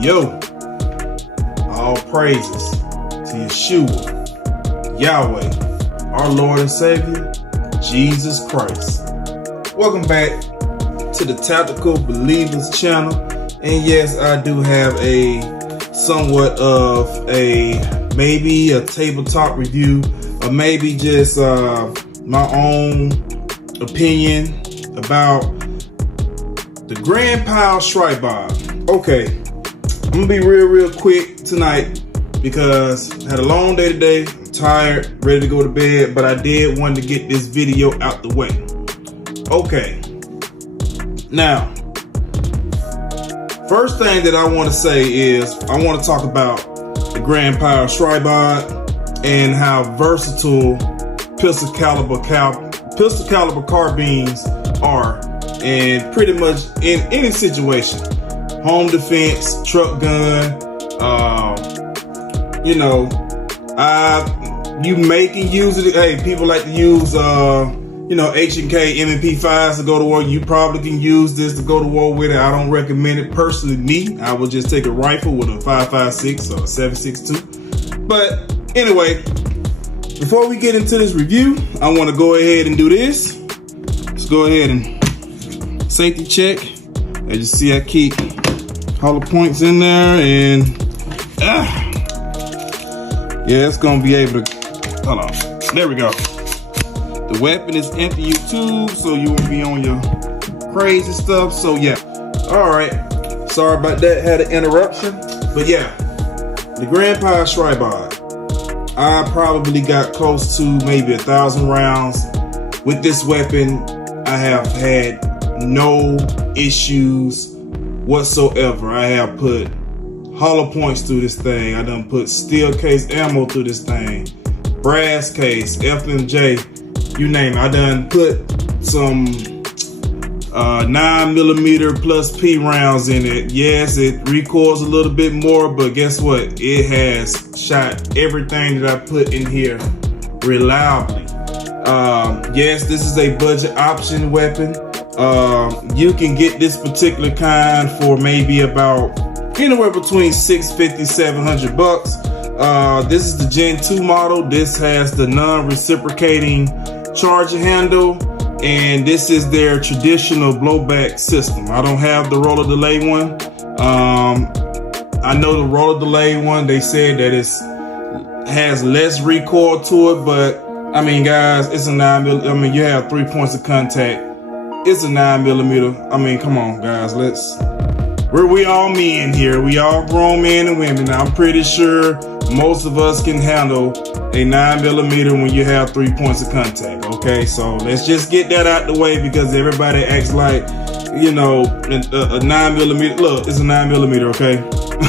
Yo, all praises to Yeshua, Yahweh, our Lord and Savior, Jesus Christ. Welcome back to the Tactical Believers channel. And yes, I do have a somewhat of maybe a tabletop review, or maybe just my own opinion about the Grand Pile Stribog. Okay, I'm gonna be real quick tonight because I had a long day today. I'm tired, ready to go to bed, but I did want to get this video out the way. Okay, now, first thing that I want to say is I want to talk about the Grand Pile Stribog and how versatile pistol caliber carbines are, and pretty much in any situation, home defense, truck gun, you know, you make and use it. Hey, people like to use you know, H&K M&P5s to go to war. You probably can use this to go to war with it. I don't recommend it personally. Me, I would just take a rifle with a 5.56 or a 7.62. But anyway, before we get into this review, I want to go ahead and do this. Let's go ahead and safety check. As you see, I keep hollow points in there, and yeah, it's gonna be able to. Hold on. There we go. The weapon is empty, you tube, so you won't be on your crazy stuff. So yeah, all right. Sorry about that. Had an interruption, but yeah, the Grand Pile Stribog. I probably got close to maybe 1,000 rounds with this weapon. I have had no issues whatsoever. I have put hollow points through this thing. I done put steel case ammo through this thing, brass case, FMJ, you name it. I done put some 9mm plus P rounds in it. Yes, it recoils a little bit more, but guess what? It has shot everything that I put in here reliably. Yes, this is a budget option weapon. You can get this particular kind for maybe about anywhere between $650, $700. This is the Gen 2 model. This has the non-reciprocating charger handle, and this is their traditional blowback system. I don't have the roller delay one. I know the roller delay one, they said that it has less recoil to it, but I mean, guys, it's a 9mm. I mean, you have 3 points of contact. It's a 9mm. I mean, come on, guys. We all men here. We all grown men and women. I'm pretty sure most of us can handle a 9mm when you have 3 points of contact. Okay, so let's just get that out the way, because everybody acts like, you know, a 9mm. Look, it's a 9mm. Okay,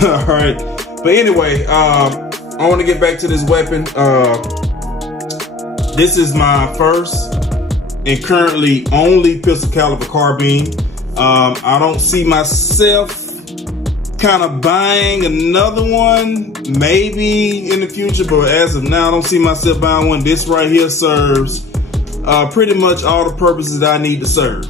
all right. But anyway, I want to get back to this weapon. This is my first and currently only pistol caliber carbine. I don't see myself kind of buying another one, maybe in the future, but as of now, I don't see myself buying one. This right here serves pretty much all the purposes that I need to serve.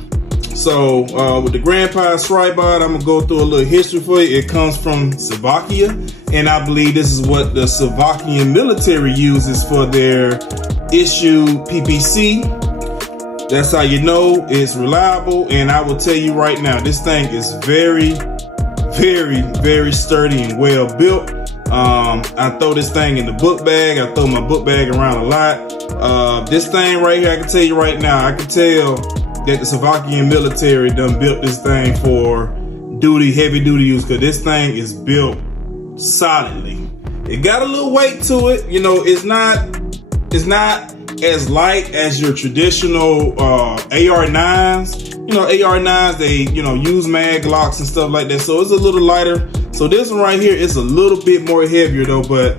So with the Grand Pile Stribog, I'm gonna go through a little history for you. It comes from Slovakia, and I believe this is what the Slovakian military uses for their issue PPC. That's how you know it's reliable. And I will tell you right now, this thing is very sturdy and well built. I throw this thing in the book bag. I throw my book bag around a lot. This thing right here, I can tell you right now, I can tell that the Slovakian military done built this thing for heavy duty use, because this thing is built solidly. It got a little weight to it. You know, it's not as light as your traditional AR9s. You know, AR9s, they, you know, use mag locks and stuff like that, so it's a little lighter. So this one right here is a little bit more heavier though, but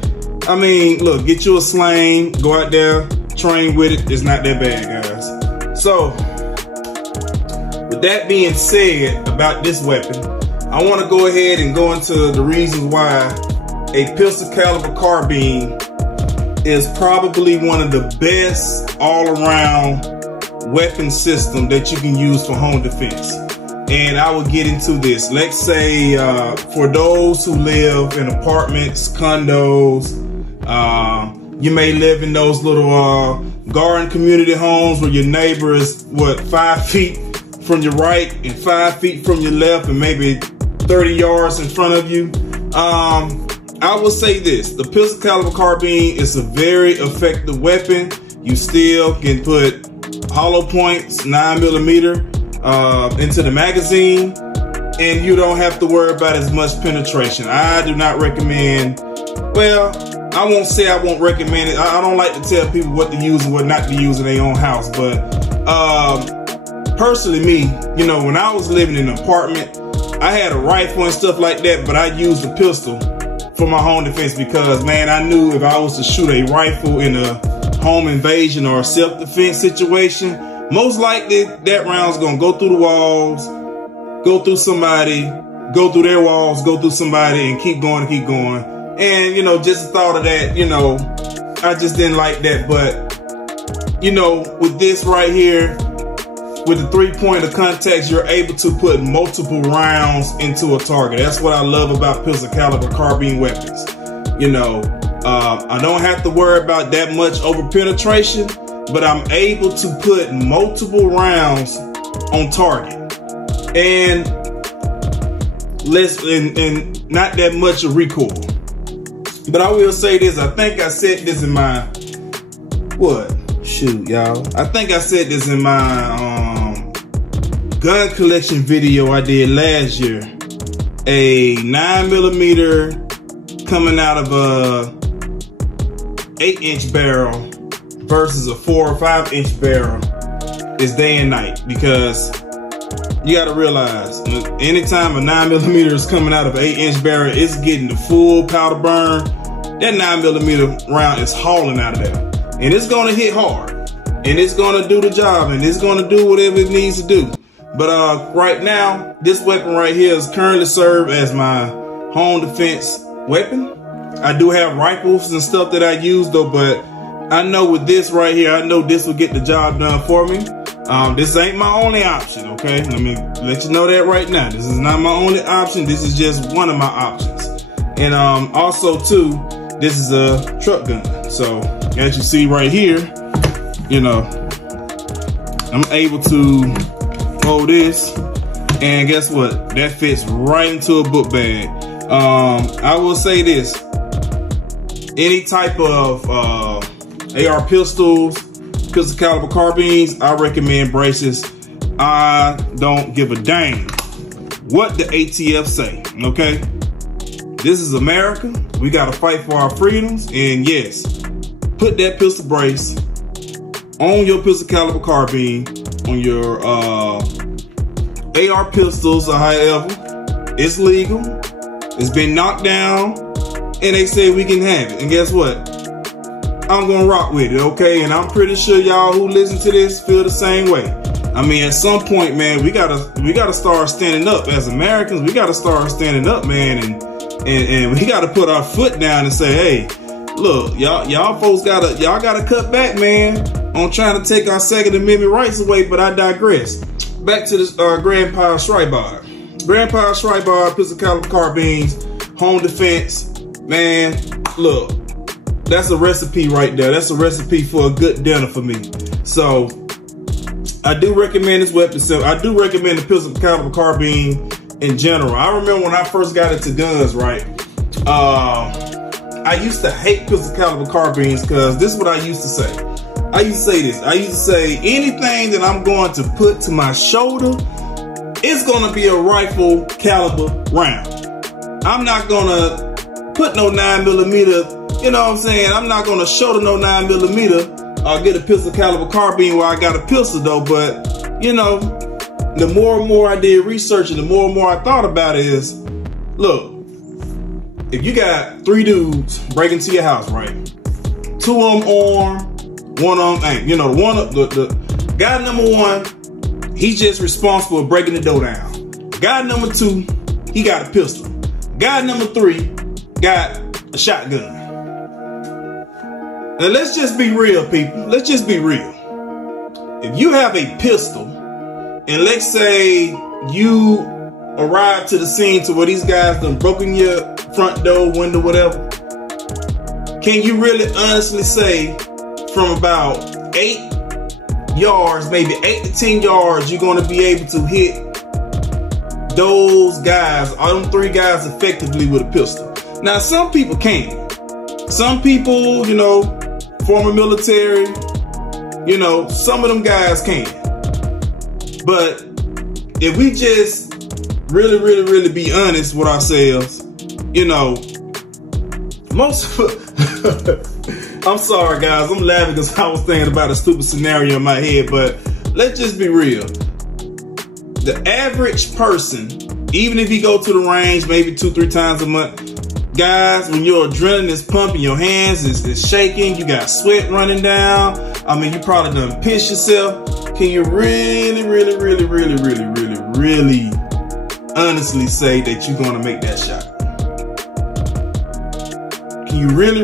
I mean, look, get you a sling, go out there, train with it. It's not that bad, guys. So with that being said about this weapon, I want to go ahead and go into the reasons why a pistol caliber carbine is probably one of the best all-around weapon system that you can use for home defense. and I will get into this. Let's say for those who live in apartments, condos, you may live in those little garden community homes where your neighbor is, what, 5 feet from your right and 5 feet from your left and maybe 30 yards in front of you. I will say this, the pistol caliber carbine is a very effective weapon. You still can put hollow points, 9mm, into the magazine, and you don't have to worry about as much penetration. I do not recommend, well, I won't say I won't recommend it. I don't like to tell people what to use and what not to use in their own house, but personally me, you know, when I was living in an apartment, I had a rifle and stuff like that, but I used a pistol for my home defense because, man, I knew if I was to shoot a rifle in a home invasion or a self-defense situation, most likely that round's gonna go through the walls, go through somebody, go through their walls, go through somebody, and keep going and keep going. And, you know, just the thought of that, you know, I just didn't like that. But, you know, with this right here, with the 3-point of contacts, you're able to put multiple rounds into a target. That's what I love about pistol caliber carbine weapons. You know, I don't have to worry about that much over penetration, but I'm able to put multiple rounds on target. And and not that much of recoil. But I will say this, I think I said this in my, what? Shoot, y'all. I think I said this in my gun collection video I did last year. A 9mm coming out of a 8-inch barrel versus a 4 or 5-inch barrel is day and night, because you gotta realize, anytime a 9mm is coming out of an 8-inch barrel, it's getting the full powder burn. That 9mm round is hauling out of there. And it's gonna hit hard. And it's gonna do the job, and it's gonna do whatever it needs to do. But right now, this weapon right here is currently served as my home defense weapon. I do have rifles and stuff that I use though, but I know with this right here, I know this will get the job done for me. This ain't my only option, okay? Let me let you know that right now. This is not my only option. This is just one of my options. And also too, this is a truck gun. So as you see right here, you know, I'm able to hold this, and guess what? That fits right into a book bag. I will say this, any type of AR pistols, pistol caliber carbines, I recommend braces. I don't give a dang what the ATF say, okay? This is America. We gotta fight for our freedoms, and yes, put that pistol brace on your pistol caliber carbine, on your AR pistols or however. It's legal, it's been knocked down, and they say we can have it. And guess what? I'm gonna rock with it, okay? And I'm pretty sure y'all who listen to this feel the same way. I mean, at some point, man, we gotta start standing up as Americans. We gotta start standing up, man, and we gotta put our foot down and say, hey, look, y'all folks gotta cut back, man, on trying to take our Second Amendment rights away. But I digress. Back to this Grandpa Stribog. Grandpa Stribog pistol caliber carbines, home defense, man. Look, that's a recipe right there. That's a recipe for a good dinner for me. So I do recommend this weapon. So I do recommend the pistol caliber carbine in general. I remember when I first got into guns, right? I used to hate pistol caliber carbines because this is what I used to say. I used to say this. I used to say anything that I'm going to put to my shoulder, it's going to be a rifle caliber round. I'm not going to put no 9mm, you know what I'm saying? I'm not going to shoulder no 9mm or get a pistol caliber carbine where I got a pistol though. But, you know, the more and more I did research and the more and more I thought about it is, look, if you got 3 dudes break into your house, right? 2 of them armed, 1 of them ain't. You know, the guy number 1, he's just responsible for breaking the door down. Guy number 2, he got a pistol. Guy number 3 got a shotgun. Now let's just be real, people. Let's just be real. If you have a pistol, and let's say you arrive to the scene to where these guys done broken your front door, window, whatever, can you really honestly say from about 8 yards, maybe 8 to 10 yards, you're going to be able to hit those guys, all them 3 guys effectively with a pistol? Now, some people can. Some people, you know, former military, you know, some of them guys can. But if we just really be honest with ourselves, you know, most I'm sorry guys, I'm laughing because I was thinking about a stupid scenario in my head, but let's just be real. The average person, even if you go to the range maybe 2-3 times a month, guys, when your adrenaline is pumping, your hands is shaking, you got sweat running down, I mean, you probably done pissed yourself. Can you really honestly say that you're gonna make that shot? Can you really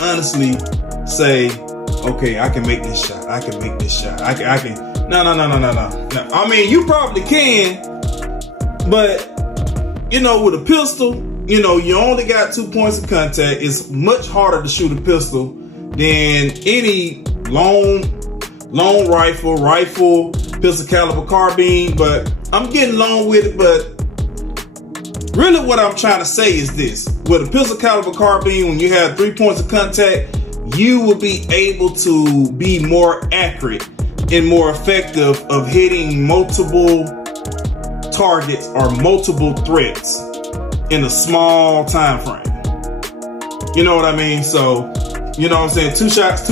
honestly say, okay, I can make this shot, I can make this shot, I can. No. I mean, you probably can, but you know, with a pistol, you know, you only got 2 points of contact. It's much harder to shoot a pistol than any long rifle, pistol caliber carbine, but I'm getting long with it. But really what I'm trying to say is this: with a pistol caliber carbine, when you have 3 points of contact, you will be able to be more accurate and more effective of hitting multiple targets or multiple threats in a small time frame. You know what I mean? So, you know what I'm saying? 2 shots.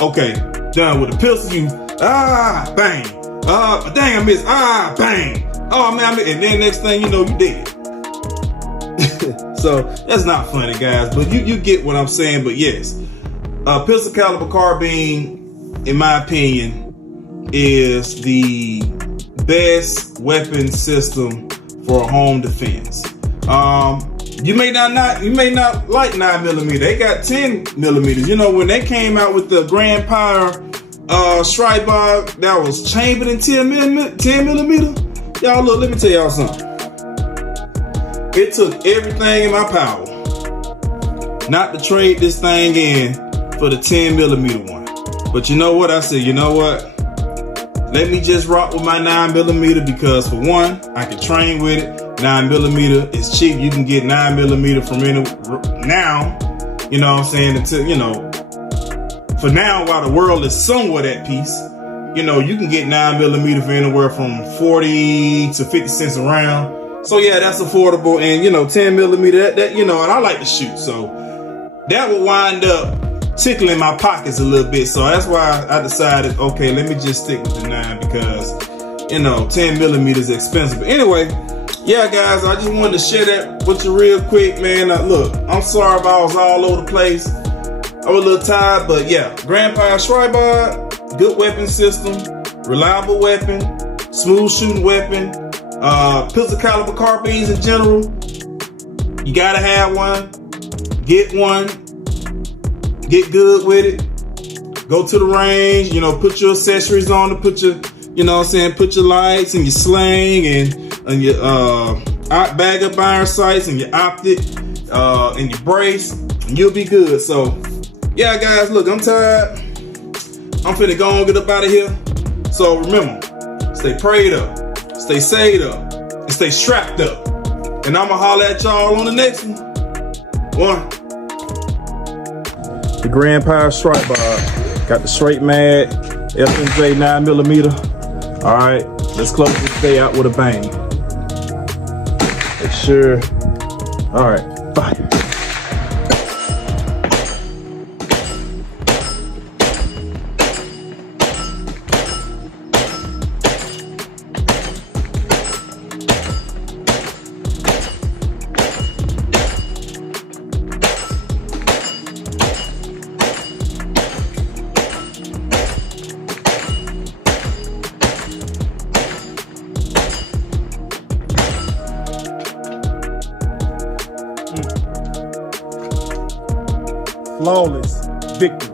Okay, done. With a pistol, you bang, dang, I missed, bang, oh man, I missed. And then next thing you know, you dead. So that's not funny, guys, but you get what I'm saying. But yes, a pistol caliber carbine, in my opinion, is the best weapon system for home defense. You may not like 9mm. They got 10mm. You know, when they came out with the Grand Power Stribog that was chambered in 10mm. Y'all look, let me tell y'all something. It took everything in my power not to trade this thing in for the 10mm one. But you know what? I said, you know what? Let me just rock with my 9mm because for one, I can train with it. 9mm is cheap. You can get 9mm from now, you know what I'm saying, until, you know, for now, while the world is somewhat at peace, you know, you can get 9mm for anywhere from 40 to 50 cents a round. So yeah, that's affordable. And you know, 10mm, that you know, and I like to shoot, so that would wind up tickling my pockets a little bit. So that's why I decided, okay, let me just stick with the 9 because, you know, 10mm is expensive. But anyway, yeah, guys, I just wanted to share that with you real quick, man. Look, I'm sorry if I was all over the place. I was a little tired, but yeah, Grand Power Stribog, good weapon system, reliable weapon, smooth shooting weapon. Pistol caliber carbines in general, you gotta have one. Get one. Get good with it. Go to the range, you know, put your accessories on to put your, you know what I'm saying, put your lights and your sling and your bag up iron sights and your optic and your brace, and you'll be good. So yeah, guys, look, I'm tired. I'm finna go and get up out of here. So remember, stay prayed up, stay saved up, and stay strapped up. And I'ma holler at y'all on the next one. The Grand Power Stribog. Got the straight mag, FMJ 9mm. All right, let's close this day out with a bang. Make sure. All right, bye. Flawless victory.